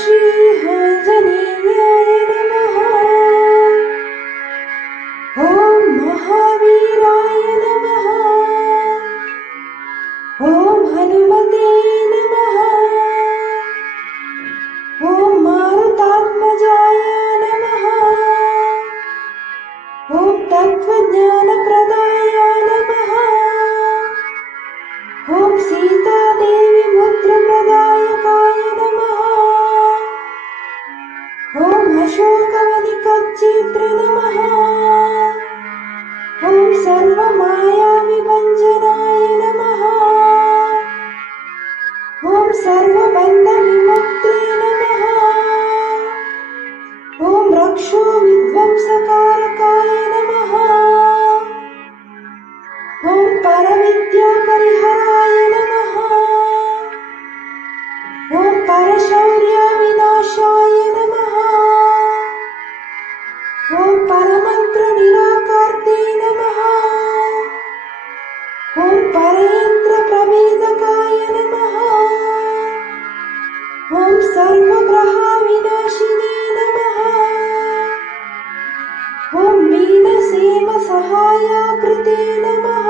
श्रीआञ्जनेयाय नमः। ॐ महावीराय नमः। ॐ हनुमते नमः। ॐ मारुतात्मजाय नमः। ॐ तत्त्वज्ञानप्रदाय नमः। ॐ सीतादेवी मुद्रप्रदायकाय नमः। ॐ अशोकवनिकच्चित्रे नमः। ॐ सर्वमायाविभञ्जनाय नमः। ॐ सर्वबन्धविमुक्ते नमः। ॐ रक्षोविध्वंसकारकाय नमः। ॐ परविद्यापरिहराय नमः। ॐ परशौर्यविनाशाय नमः। ॐ परमन्त्रनिराकर्ते नमः। ॐ परेन्द्रप्रभेदकाय नमः। ॐ सर्वग्रहविनाशिने नमः। ॐ मीनसेमसहायाकृते नमः।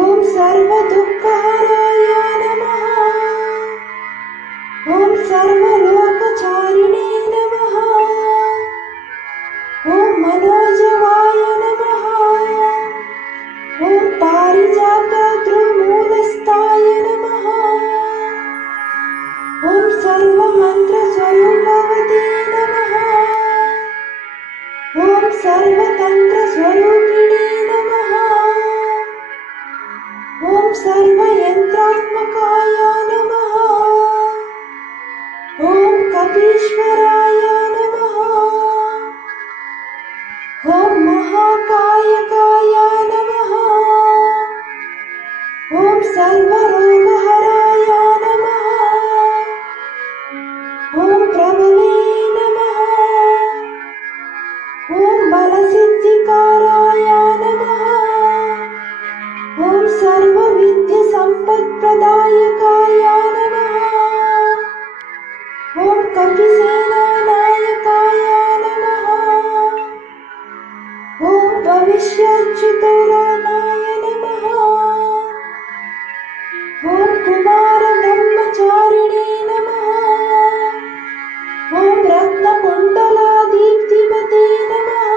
ॐ सर्वदुःखहराय नमः। ॐ सर्वलोकचारिणे नमः। ॐ मनोजवाय नमः। ॐ पारिजातद्रुमूलस्थाय नमः। ॐ सर्वमन्त्रस्वरूपवते नमः। ॐ सर्वतन्त्रस्वरूपिणे नमः। ॐ सर्वयन्त्रात्मकाय नमः। ॐ कपीश्वराय नमः। ॐ महाकायकाय नमः। ॐ सर्वरोगहराय नमः। ॐ प्रभवे नमः। ॐ बलसिद्धिकाराय नमः। ॐ सर्वविद्यासम्पत्प्रदायकाय नमः। ॐ कपिसेनानायकाय नमः। ॐ भविष्यच्युतपुराणाय नमः। ॐ कुमारब्रह्मचारिणे नमः। ॐ रत्नकुण्डलादीप्तिमते नमः।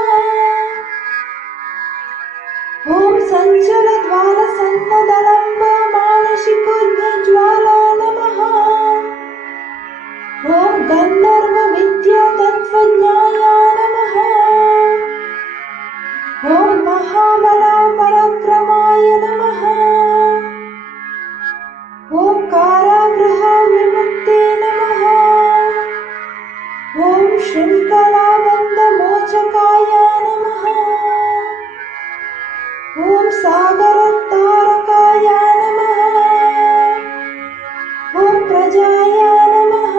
ॐ सञ्चलद्वालसन्नदलम्बमानसिकोज्ज्वला नमः। ॐ गन्धर्वविद्यातत्त्वज्ञाय नमः। ॐ महाबलपराक्रमाय नमः। ॐ कारागृहविमुक्ते नमः। ॐ शृङ्खलाबन्धमोचकाय नमः। ॐ सागरोत्तारकाय नमः। ॐ प्रजाय नमः।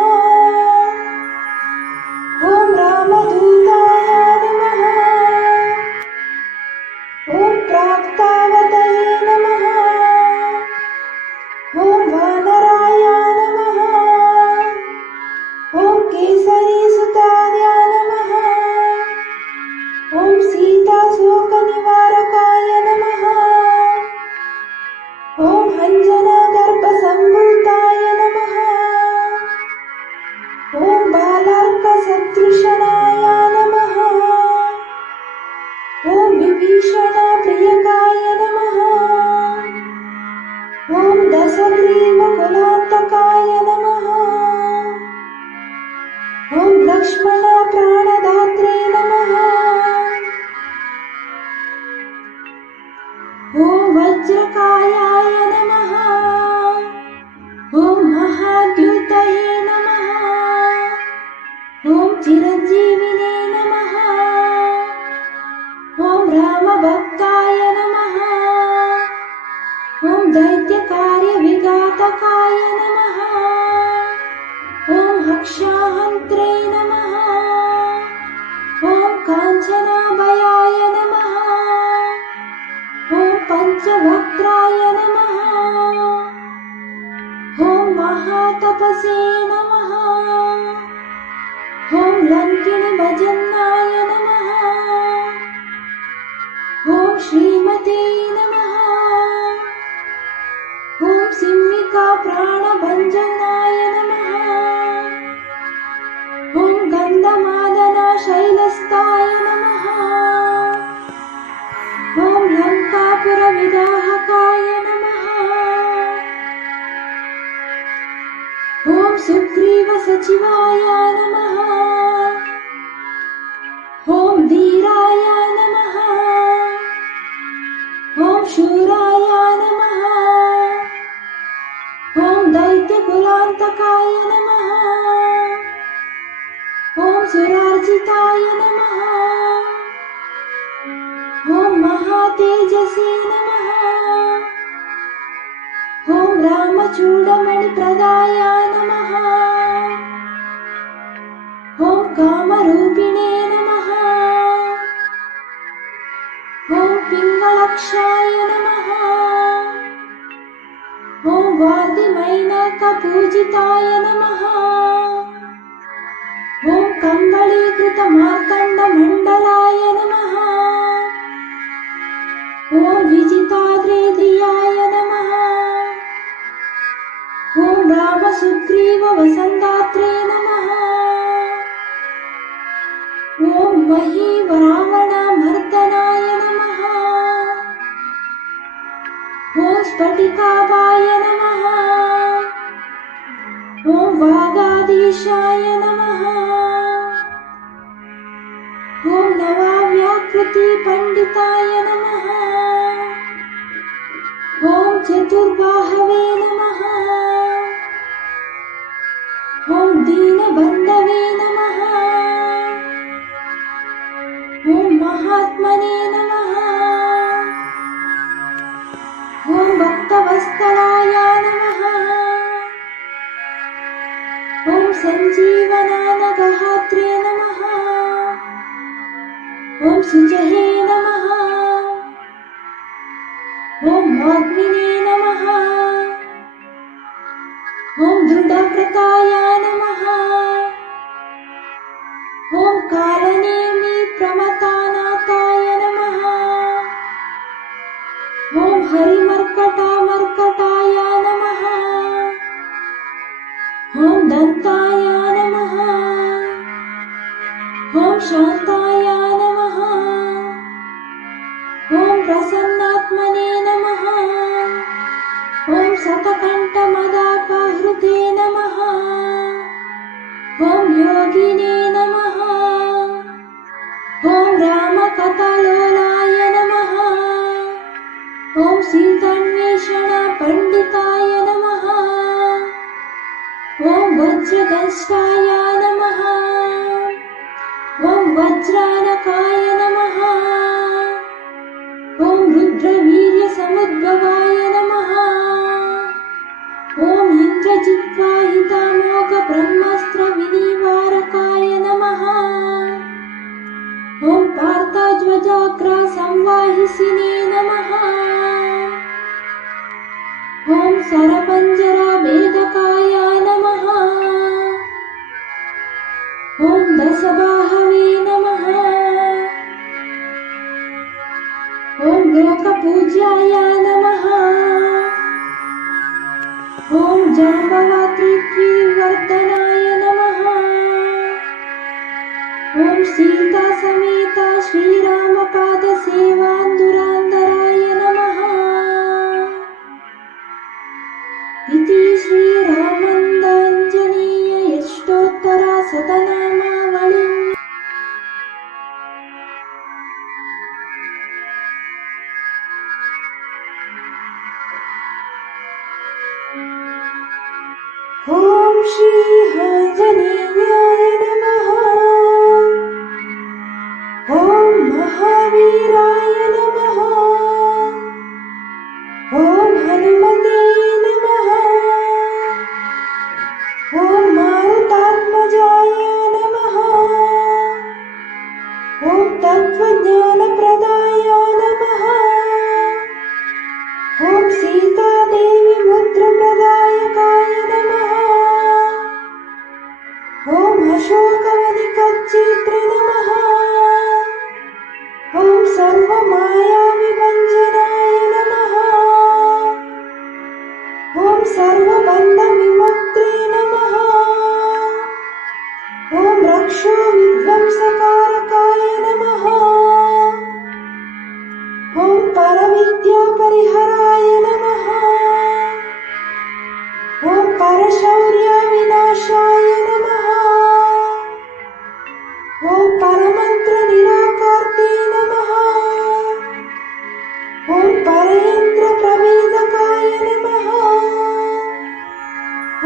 ॐ रामदूताय नमः। ॐ प्राक्तावतये नमः। ॐ वानराय नमः। ॐ केसरीसुताय नमः। ॐ सीताशोकनिवारकाय नमः। ॐ अञ्जनागर्भसम्भूताय नमः। ॐ बालार्कसदृशनाय नमः। ॐ विभीषणप्रियकाय नमः। ॐ दशग्रीवकुलान्तकाय नमः। ॐ लक्ष्मणप्राणदात्रे नमः। ॐ वज्रकायाय नमः। ॐ महाद्युतये नमः। ॐ चिरञ्जीविने नमः। ॐ रामभक्ताय नमः। ॐ दैत्यकार्यविघातकाय नमः। ॐ हक्षाहन्त्रे नमः। ॐ काञ्चनाभयाय नमः। ॐ पञ्चवक्त्राय नमः। ॐ महातपसे नमः। ॐ लङ्किणि भजन्नाय नमः। ॐ श्रीमते नमः। ॐ सिंहिका प्राणभञ्जनाय नमः। ॐ गन्धमादना शैलस्ताय नमः। ॐ लङ्कापुरविदाहकाय नमः। ॐ सुग्रीवसचिवाय नमः। ॐ धीराय नमः। ॐ शूराय नमः। ॐ दैत्यकुलान्तकाय नमः। ॐ सुरार्जिताय नमः। ॐ महातेजसे नमः। ॐ रामचूडमणिप्रदाय नमः। ॐ कामरूपिणे नमः। ॐ पिङ्गलक्षाय नमः। ॐ वादिमैनकपूजिताय नमः। ॐ कम्बलीकृतमार्तण्डमण्डलाय नमः। ॐ विजिताद्रेधियाय नमः। ॐ रामसुग्रीववसन्तात्रे नमः। ॐ महीवरावणमर्दनाय नमः। ॐ स्फटिकाभाय नमः। ॐ वागाधीशाय नमः। ॐ नवाव्याकृतिपण्डिताय नमः। ॐ चतुर्बाहवे नमः। ॐ दीनबन्धवे नमः। ॐ महात्मने नमः। ॐ भक्तवत्सलाय नमः। ॐ सञ्जीवनानगहात्रे नमः। ॐ सुजहे नमः। ॐ वाग्मिने नमः। ॐ दृढव्रताय नमः। ॐ कालनेमि प्रमथनाथाय नमः। ॐ हरिमर्कटामर्कटाय नमः। ॐ दन्ताय नमः। ॐ शान्ताय नमः। ॐ प्रसन्नात्मने नमः। ॐ शतकण्ठमदापहृते नमः। ॐ योगिने नमः। ॐ रामकथलोलाय नमः। ॐ सीतान्वेषणपण्डिताय नमः। ॐ वज्रदंष्टाय नमः। ॐ वज्रानकाय नमः। ॐ रुद्रवीर्यसमुद्भवाय नमः। ॐ इन्द्रजित्वाहितामोघब्रह्मास्त्रविनिवारकाय नमः। ॐ पार्थध्वजाग्रसंवाहिसिने नमः। ॐ सरपञ्जरभेदकाय नमः। ॐ दशबाहवे नमः। ॐ लोकपूज्याय नमः। ॐ जाम्बवात्रिवर्धनाय नमः। ॐ सीतासमेत श्रीरामपादसेवान्दुरान्दराय नमः। इति श्रीरामानन्दाञ्जनेय यष्टोत्तरशतनामावलिम्। ॐ श्री आञ्जनेयाय नमः। ॐ महावीराय नमः। ॐ हनुमते नमः। ॐ मारुतात्मजाय नमः। ॐ तत्त्वज्ञानप्रदाय नमः। ॐ ॐ सीतादेवी मुद्रप्रदायकाय नमः। ॐ अशोकवनिकच्चित्रे नमः। ॐ सर्वमायाविभञ्जनाय नमः। ॐ सर्वबन्धविमुक्त्रे नमः। ॐ रक्षोविध्वंसकारकाय नमः। ॐ परविद्यापरिहराय नमः। ॐ परशौर्यविनाशाय नमः। ॐ परमन्त्रनिराकर्ते नमः। ॐ परेन्द्रप्रवेदकाय नमः।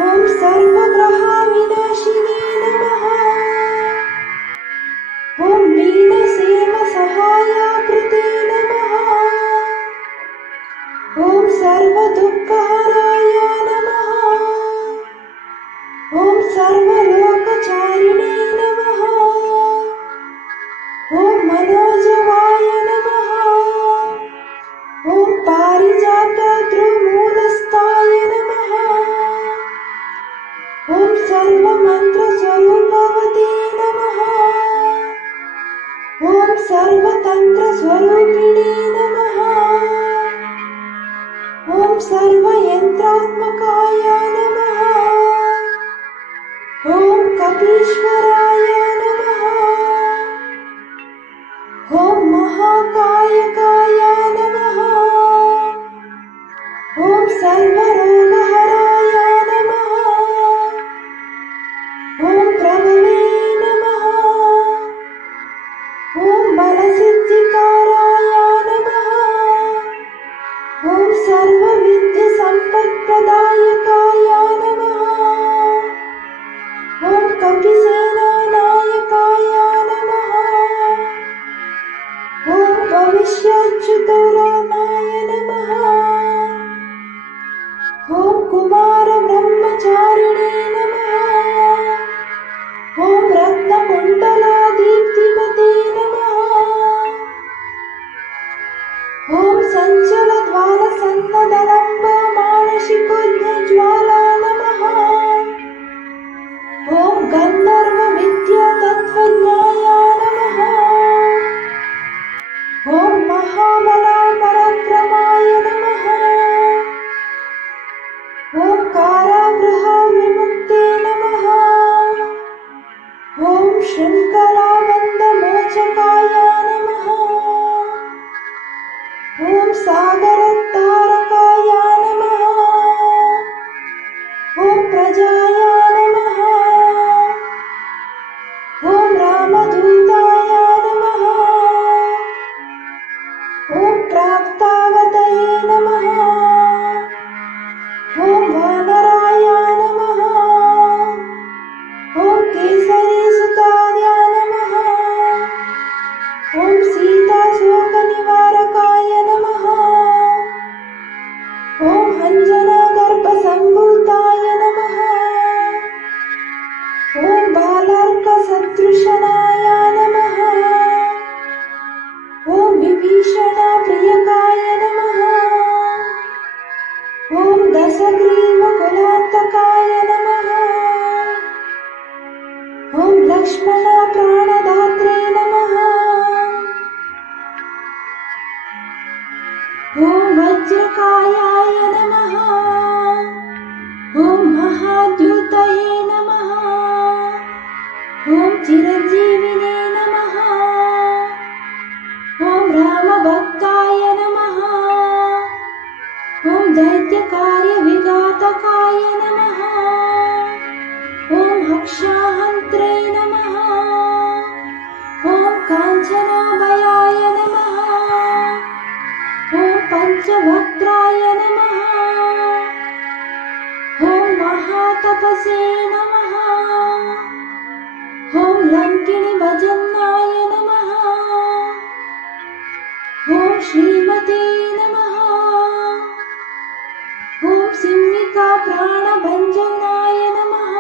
ॐ सर्वग्रहविनाशिने नमः। ॐ मीनसेनसहायाकृते नमः। ॐ सर्वदुःखहराय नमः। ॐ सर्वलोकचारिणे नमः। ॐ मनोजवाय नमः। ॐ पारिजातद्रुमूलस्थाय नमः। ॐ सर्वमन्त्रस्वरूपवते नमः। ॐ सर्वतन्त्रस्वरूपिणे नमः। ॐ सर्वयन्त्रात्मकाय नमः। ॐ कपीश्वराय नमः। ॐ महाकायकाय नमः। ॐ सर्वरोगहराय नमः। ॐ प्रभवे नमः। ॐ बलसिद्धिकाराय नमः। ॐ सर्वविद्यासम्पत्प्रदायकाय नमः। ॐ कपिसेनानायकाय नमः। ॐ भविष्यच्युतोरणाय नमः। ॐ कुमारब्रह्मचारिणे नमः। ॐ रत्नकुण्डलादीप्तिमते नमः। ॐ सञ्चलद्वारसन्नदलम्बमानशिखोज्ज्वला नमः। ॐ गन्धर्वविद्यातत्त्वज्ञाय नमः। ॐ महाबलपराक्रमाय नमः। ॐ कारागृहविमुक्ते नमः। ॐ शृङ्खलाबन्धमोचकाय नमः। ॐ सागरोद्धारकाय नमः। ॐ प्रजाय नमः। ॐ रामदूताय नमः। ॐ प्राप्तावतये नमः। ॐ वानराय नमः। ॐ केसरीसुताय नमः। ॐ सीताशोकनिवारकाय नमः। ॐ अञ्जनागर्भसम्भूताय नमः। ॐ बालार्कसदृशनाय नमः। ॐ विभीषणप्रियकाय नमः। ॐ दशग्रीवकुलान्तकाय नमः। ॐ लक्ष्मणप्राणदात्रे नमः। ॐ वज्रकायाय नमः। ॐ महाद्युतये नमः। ॐ चिरञ्जीविने नमः। ॐ रामभक्ताय नमः। ॐ दैत्यकार्यविघातकाय नमः। ॐ हक्षाहन्त्रे नमः। ॐ काञ्चनाभयाय नमः। ॐ पञ्चवक्त्राय नमः। ॐ महातपसे नमः। ॐ लङ्किणीभजनाय नमः। ॐ श्रीमते नमः। ॐ सिंहिकाप्राणभञ्जनाय नमः।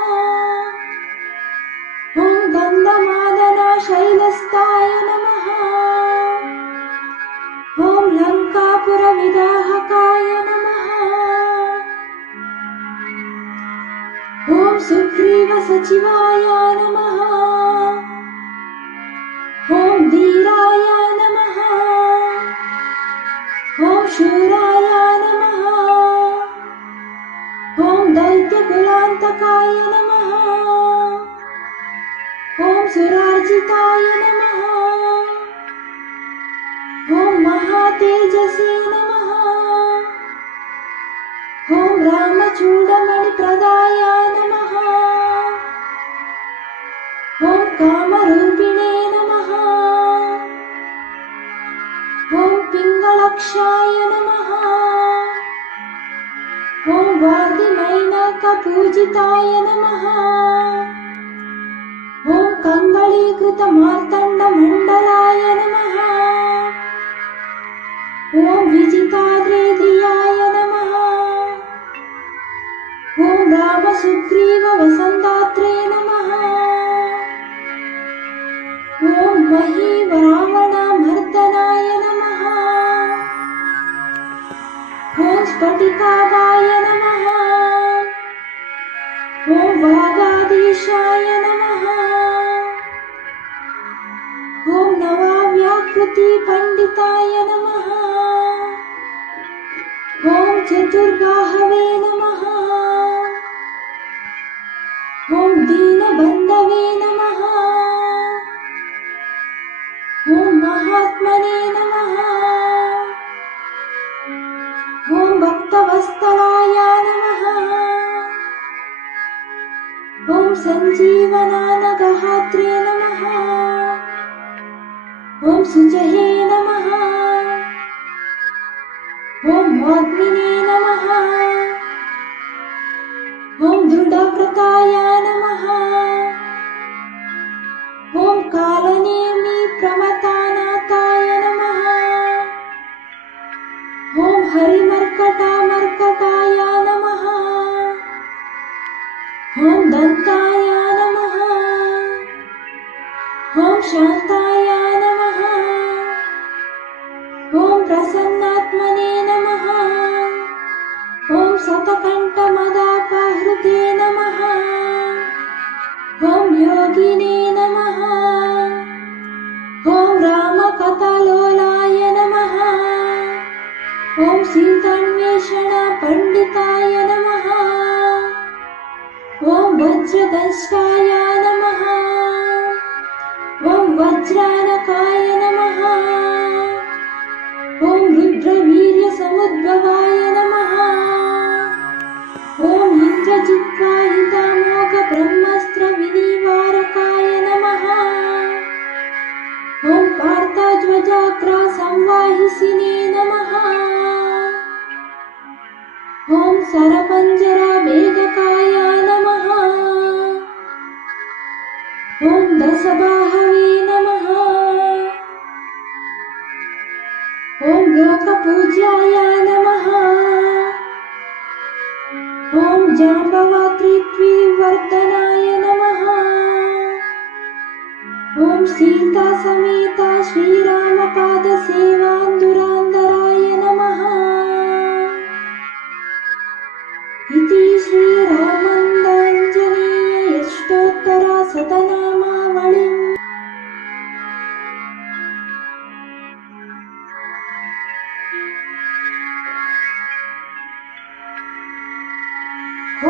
ॐ गन्धमादनशैलस्थाय नमः। ॐ लङ्कापुरविदाहकाय नमः। ॐ सुग्रीवसचिवाय नमः। ॐ धीराय नमः। ॐ शूराय नमः। ॐ दैत्यकुलान्तकाय नमः। ॐ सुरार्जिताय नमः। ॐ महातेजसे नमः। ॐ रामचूडमणिप्रदाय नमः। ॐ कामरूपिणे नमः। ॐ पिङ्गलक्षाय नमः। ॐ वार्धिनैनकपूजिताय नमः। ॐ कम्बलीकृतमार्तण्डमण्डलाय नमः। ॐ विजिताद्रेधियाय नमः। ॐ रामसुग्रीववसन्तात्रे नमः। ॐ महीरावणमर्दनाय नमः। ॐ स्फटिकाभाय नमः। ॐ वागाधीशाय नमः। ॐ नवाव्याकृतिपण्डिताय नमः। ॐ चतुर्बाहवे नमः। ॐ दीनबन्धवे नमः। ॐ महात्मने नमः। ॐ भक्तवत्सलाय नमः। ॐ सञ्जीवनानगहात्रे नमः। ॐ सुजहे नमः। ॐ वाग्मिने नमः। ॐ दृढव्रताय नमः। ॐ कालनेमिप्रमथनाथाय नमः। ॐ हरिमर्कटामर्कटाय नमः। ॐ दन्ताय नमः। ॐ शान्ताय नमः। ॐ प्रसन्नात्मने नमः। ॐ शतकण्ठमदापहृते नमः। ॐ योगिने नमः। ॐ रामकथालोलाय नमः। ॐ सीतान्वेषणपण्डिताय नमः। ॐ वज्रदंष्टाय नमः। ॐ वज्रानकाय नमः। ॐ रुद्रवीर्यसमुद्भवाय नमः। ॐ इन्द्रजिह्वाहितामोघब्रह्मास्त्रविनिवारकाय नमः। ॐ पार्थध्वजाग्रसंवाहिसिने नमः। ॐ सरपञ्जरभेदकाय नमः। ॐ दशबाहवे नमः। ॐ लोकपूज्याय नमः। ॐ जाम्बवत्रिवर्धनाय नमः। ॐ सीतासमेत श्रीरामपादसेवान्दुरान्दराय नमः। इति श्रीरामाञ्जनेयष्टोत्तरशतनामावलिम्।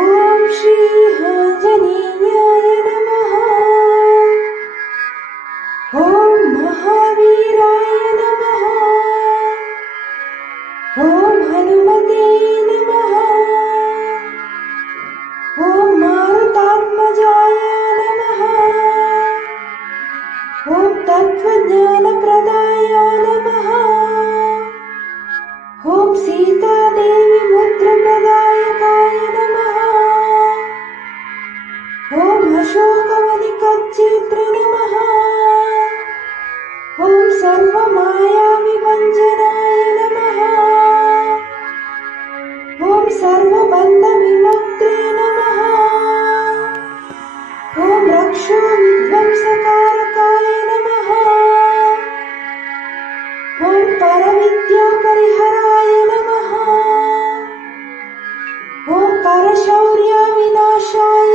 ॐ श्री आञ्जनेयाय नमः। ॐ महावीराय नमः। ॐ हनुमते नमः। ॐ मारुतात्मजाय नमः। ॐ तत्त्वज्ञानप्रदाय नमः। ॐ सीतादेवी मुद्रप्रदायकाय नमः। ॐ अशोकवनिकच्चित्रे नमः। ॐ सर्वमायाविभञ्जनाय नमः। ॐ सर्वबन्धविमुक्ते नमः। ॐ रक्षोविध्वंसकारकाय नमः। ॐ परविद्यापरिहराय नमः। ॐ परशौर्यविनाशाय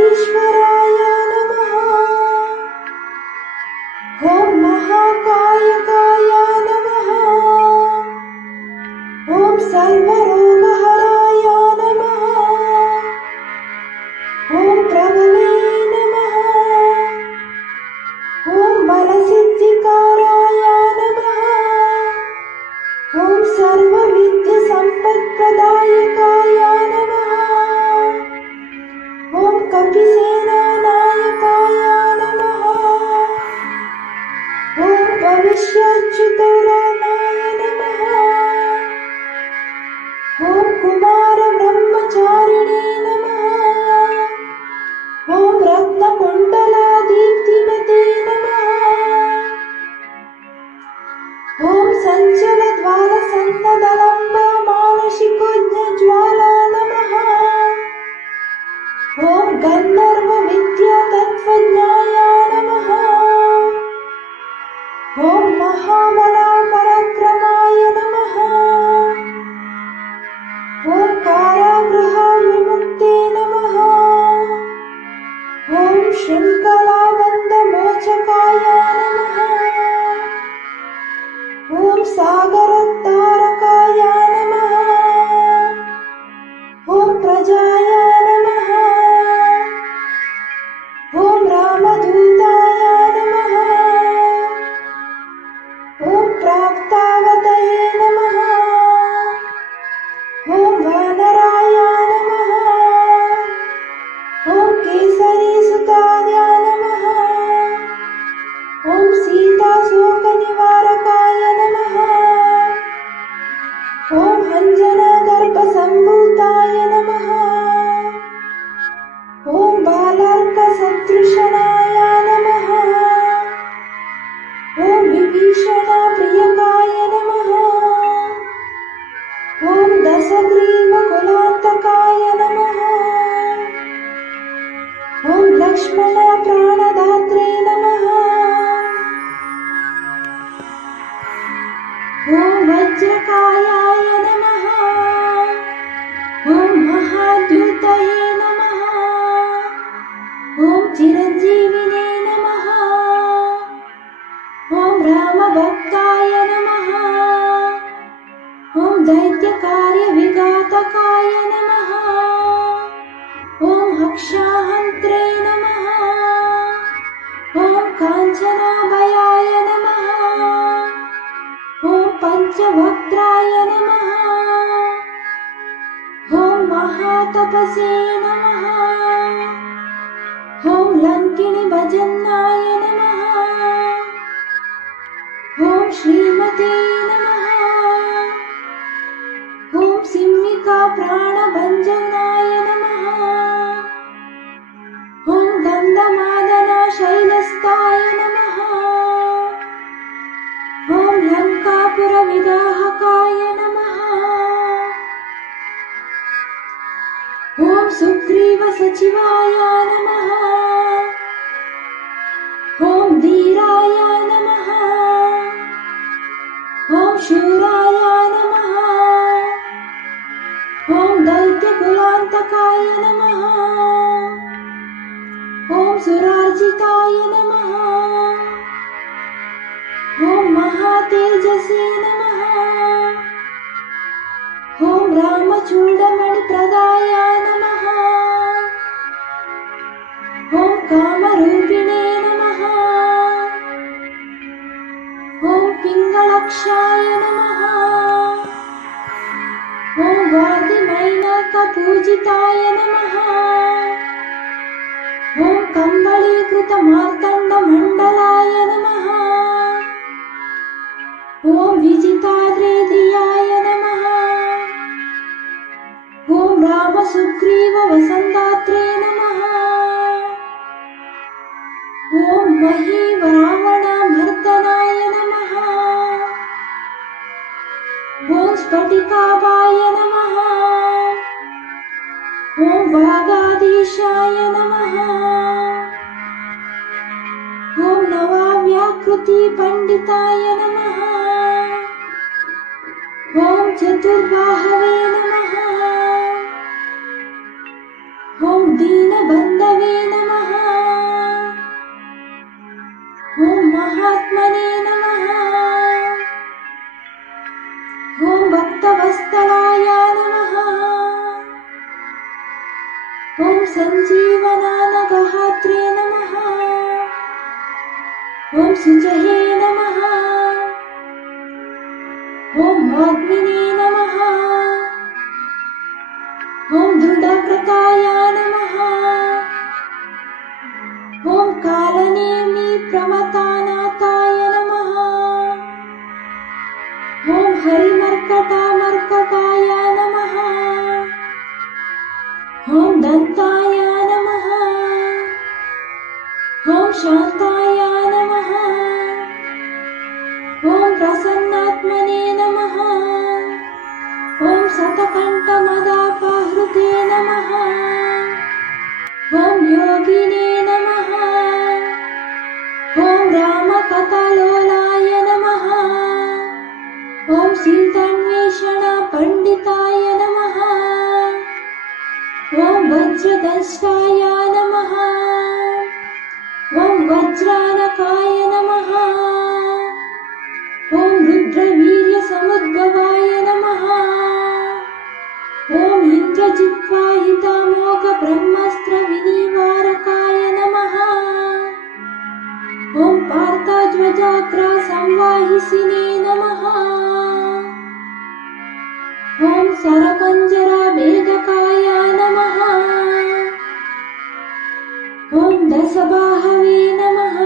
जगदीश्वराय नमः। ॐ महाकायकाय नमः। ॐ सर्वरोगहराय नमः। ॐ प्रभवे नमः। ॐ बलसिद्धिकाराय नमः। ॐ सर्वविद्यासम्पत्प्रदायकाय नमः। ॐ कपिसेनानायकाय नमः। ॐ भविष्यच्युतरानाय नमः। ॐ कुमारब्रह्मचारिणे नमः। ॐ रत्नकुण्डलादीप्तिमते नमः। ॐ सञ्चलद्वारसन्नदलम्बमानशिखोज्ज्वला नमः। ॐ गन्धर्वविद्यातत्त्वज्ञाय नमः। ॐ महाबलपराक्रमाय नमः। ॐ कारागृहविमुक्ते नमः। ॐ शृङ्खलाबन्धमोचकाय नमः। ॐ सागरोद्धारकाय नमः। ॐ प्रजाय नमः। ॐ रामदूताय नमः। ॐ प्राप्तावतये नमः। ॐ वानराय नमः। ॐ केसरीसुताय नमः। ॐ सीताशोकनिवारकाय नमः। ॐ अञ्जनागर्भसम्भूताय नमः। ॐ बालार्कसदृशनाय नमः। ॐ विभीषणप्रियकाय नमः। ॐ दशग्रीवकुलान्तकाय नमः। ॐ लक्ष्मणप्राणदात्रे नमः। ॐ वज्रकायाय नमः। ॐ महाद्युतये नमः। ॐ चिरञ्जीविने नमः। ॐ रामभक्ताय नमः। ॐ दैत्यकार्यविघातकाय नमः। ॐ हक्षाहन्त्रे नमः। ॐ काञ्चनाभयाय नमः। ॐ पञ्चवक्त्राय नमः। ॐ महातपसे नमः। ॐ लङ्किणीभजनाय नमः। ॐ श्रीमते नमः। ॐ सिंहिकाप्राणभञ्जनाय नमः। ॐ गन्धमादनशैलस्थाय नमः। ॐ लङ्कापुरविदाहकाय नमः। ॐ सुग्रीवसचिवाय नमः। ॐ धीराय नमः। ॐ शूराय नमः। ॐ दैत्यकुलान्तकाय नमः। ॐ सुरार्जिताय नमः। ॐ महातेजसे नमः। ॐ रामचूडमणिप्रदाय नमः। ॐ कामरूपिणे नमः। ॐ पिङ्गलक्षाय नमः। ॐ वादिमैनकपूजिताय नमः। ॐ कम्बलीकृतमार्तण्डमण्डलाय नमः। ॐ विजिताद्रेधियाय नमः। ॐ रामसुग्रीववसन्तात्रे नमः। ॐ महीवरावणमर्दनाय नमः। ॐ स्फटिकाभाय नमः। ॐ वागाधीशाय नमः। ॐ नवाव्याकृतिपण्डिताय नमः। ॐ चतुर्बाहवे नमः। ॐ दीनबन्धवे ॐ सञ्जीवनानगहात्रे नमः। ॐ शुचये नमः। ॐ वाग्मिने नमः। ॐ दृढव्रताय नमः। ॐ कालनेमि प्रमथानाथाय नमः। ॐ हरिमर्कटामर्कटाय नमः। ॐ दन्ताय नमः। ॐ शान्ताय नमः। ॐ प्रसन्नात्मने नमः। ॐ शतकण्ठमदापहृते नमः। ॐ योगिने नमः। ॐ रामकथलोलाय नमः। ॐ सीतान्वेषण पंडिताय नमः। ॐ वज्रदंष्टाय नमः। ॐ वज्रानकाय नमः। ॐ रुद्रवीर्यसमुद्भवाय नमः। ॐ इन्द्रजिह्वाहितामोघब्रह्मास्त्रविनिवारकाय नमः। ॐ पार्थध्वजाग्रसंवाहिसिने नमः। ॐ सरपञ्जरभेदकाय नमः। ॐ दशबाहवे नमः।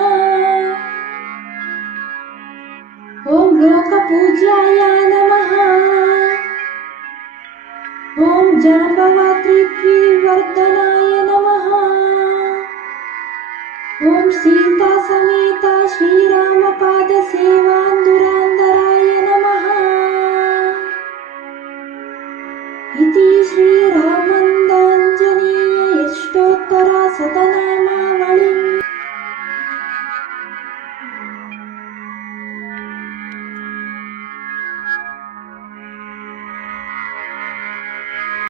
ॐ लोकपूज्याय नमः। ॐ जाम्बवत्रिवर्धनाय नमः। ॐ सीतासमेत श्रीरामपादसेवान्दुरान्दराय नमः। इति श्रीरामाञ्जनेय अष्टोत्तरशतनाम